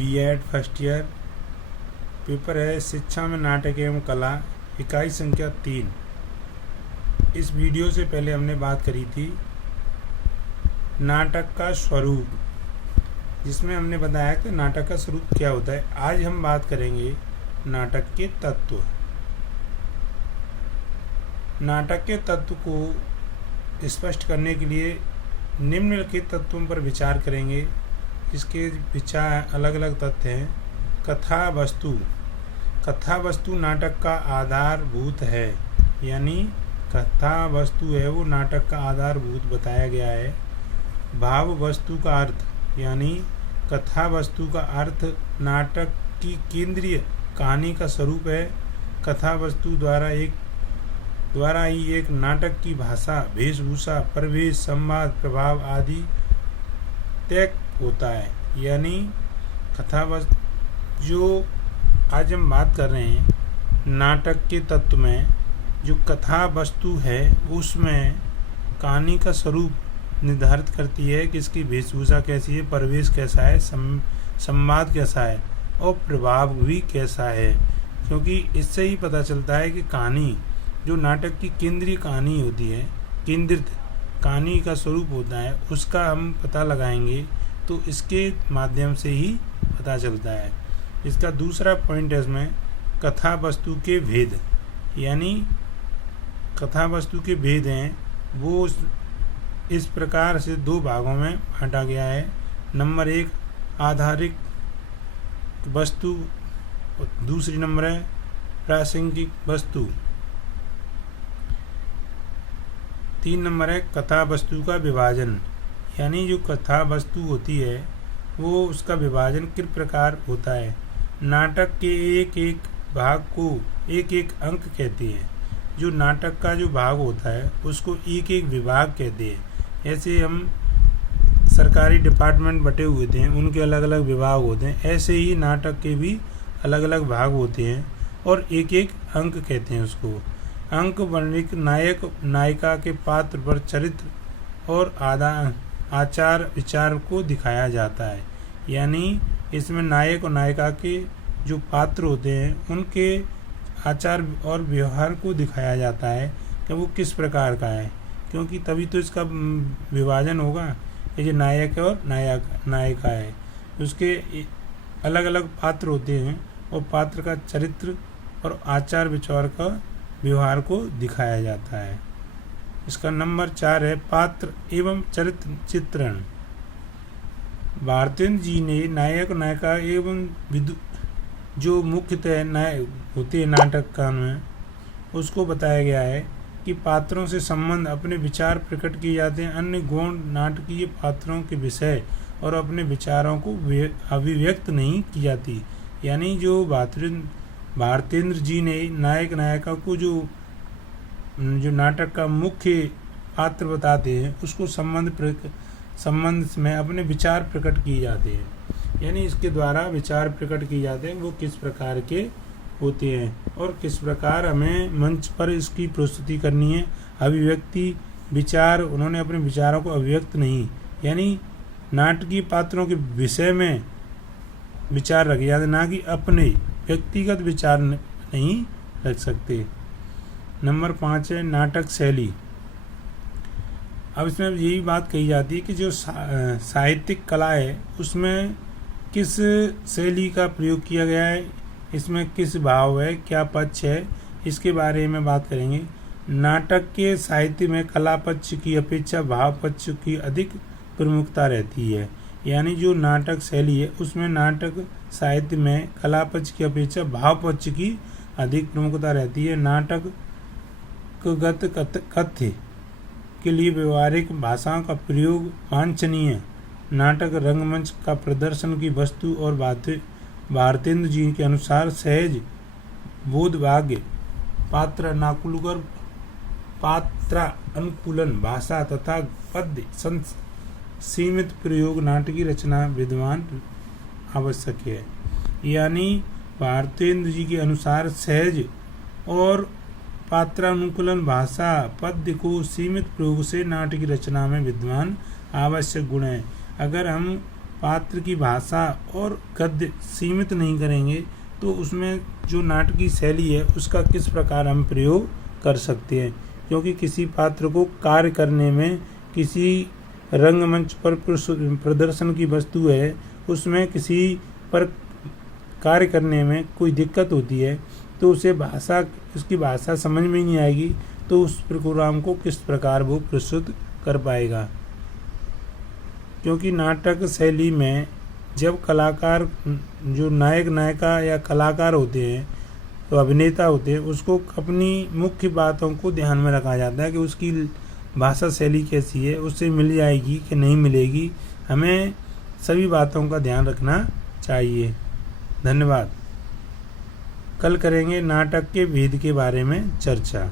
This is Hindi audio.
B.Ed first year. पेपर है शिक्षा में नाटक एवं कला, इकाई संख्या 3। इस वीडियो से पहले हमने बात करी थी नाटक का स्वरूप, जिसमें हमने बताया कि नाटक का स्वरूप क्या होता है। आज हम बात करेंगे नाटक के तत्व। नाटक के तत्व को स्पष्ट करने के लिए निम्नलिखित तत्वों पर विचार करेंगे। इसके विचार अलग अलग तथ्य हैं। कथा वस्तु। कथा वस्तु नाटक का आधारभूत है, यानी कथा वस्तु है वो नाटक का आधारभूत बताया गया है। भाव वस्तु का अर्थ, यानी कथा वस्तु का अर्थ नाटक की केंद्रीय कहानी का स्वरूप है। कथा वस्तु द्वारा ही एक नाटक की भाषा, वेशभूषा, परिवेश, संवाद, प्रभाव आदि तय होता है। यानी कथा वस्तु, जो आज हम बात कर रहे हैं नाटक के तत्व में, जो कथा वस्तु है उसमें कहानी का स्वरूप निर्धारित करती है कि इसकी वेशभूषा कैसी है, परिवेश कैसा है, संवाद कैसा है और प्रभाव भी कैसा है। क्योंकि इससे ही पता चलता है कि कहानी, जो नाटक की केंद्रीय कहानी होती है, केंद्रित कहानी का स्वरूप होता है, उसका हम पता लगाएंगे तो इसके माध्यम से ही पता चलता है। इसका दूसरा पॉइंट है इसमें कथा वस्तु के भेद, यानी कथा वस्तु के भेद हैं वो इस प्रकार से 2 भागों में बांटा गया है। नंबर 1 आधारिक वस्तु, दूसरी नंबर है प्रासंगिक वस्तु, 3 नंबर है कथा वस्तु का विभाजन। यानी जो कथा वस्तु होती है वो उसका विभाजन किस प्रकार होता है। नाटक के एक एक भाग को एक एक अंक कहते हैं। जो नाटक का जो भाग होता है उसको एक एक विभाग कहते हैं। ऐसे हम सरकारी डिपार्टमेंट बटे हुए थे, उनके अलग अलग विभाग होते हैं, ऐसे ही नाटक के भी अलग अलग भाग होते हैं और एक एक अंक कहते हैं उसको। अंक वर्णिक नायक नायिका के पात्र पर चरित्र और आचार विचार को दिखाया जाता है। यानी इसमें नायक और नायिका के जो पात्र होते हैं उनके आचार और व्यवहार को दिखाया जाता है कि वो किस प्रकार का है, क्योंकि तभी तो इसका विभाजन होगा। ये जो नायक और नायिका है उसके अलग अलग पात्र होते हैं और पात्र का चरित्र और आचार विचार का व्यवहार को दिखाया जाता है। इसका नंबर 4 है पात्र एवं चरित्र चित्रण। भारतेंद्र जी ने नायक नायिका एवं जो मुख्यतः नायक होते हैं नाटक का में, उसको बताया गया है कि पात्रों से संबंध, अपने विचार प्रकट किए जाते हैं। अन्य गौण नाटकीय पात्रों के विषय और अपने विचारों को अभिव्यक्त नहीं की जाती। यानी जो भारतेंद्र जी ने नायक नायिका को जो नाटक का मुख्य पात्र बताते हैं उसको संबंध में अपने विचार प्रकट किए जाते हैं। यानी इसके द्वारा विचार प्रकट किए जाते हैं वो किस प्रकार के होते हैं और किस प्रकार हमें मंच पर इसकी प्रस्तुति करनी है। अभिव्यक्ति विचार, उन्होंने अपने विचारों को अभिव्यक्त नहीं, यानी नाटकीय पात्रों के विषय में विचार रखे जाते, ना कि अपने व्यक्तिगत विचार नहीं रख सकते। नंबर 5 है नाटक शैली। अब इसमें यही बात कही जाती है कि जो साहित्यिक कला है उसमें किस शैली का प्रयोग किया गया है, इसमें किस भाव है, क्या पक्ष है, इसके बारे में बात करेंगे। नाटक के साहित्य में कला पक्ष की अपेक्षा भाव पक्ष की अधिक प्रमुखता रहती है। यानी जो नाटक शैली है उसमें नाटक साहित्य में कला पक्ष की अपेक्षा भाव पक्ष की अधिक प्रमुखता रहती है। नाटक गत कथ्य के लिए व्यवहारिक भाषाओं का प्रयोग वांछनीय। नाटक रंगमंच का प्रदर्शन की वस्तु और भारतेंद्र जी के अनुसार सहज बोधभाग्य, पात्रानुकूलन भाषा तथा पद्य सीमित प्रयोग नाटकीय रचना विद्वान आवश्यक है। यानी भारतेंद्र जी के अनुसार सहज और पात्रानुकूलन भाषा पद्य को सीमित प्रयोग से नाटकीय रचना में विद्वान आवश्यक गुण है। अगर हम पात्र की भाषा और गद्य सीमित नहीं करेंगे तो उसमें जो नाटकीय शैली है उसका किस प्रकार हम प्रयोग कर सकते हैं, क्योंकि किसी पात्र को कार्य करने में, किसी रंगमंच पर प्रदर्शन की वस्तु है उसमें किसी पर कार्य करने में कोई दिक्कत होती है तो उसे उसकी भाषा समझ में नहीं आएगी, तो उस प्रोग्राम को किस प्रकार वो प्रस्तुत कर पाएगा। क्योंकि नाटक शैली में जब कलाकार, जो नायक नायिका या कलाकार होते हैं, तो अभिनेता होते हैं, उसको अपनी मुख्य बातों को ध्यान में रखा जाता है कि उसकी भाषा शैली कैसी है, उससे मिल जाएगी कि नहीं मिलेगी। हमें सभी बातों का ध्यान रखना चाहिए। धन्यवाद। कल करेंगे नाटक के भेद के बारे में चर्चा।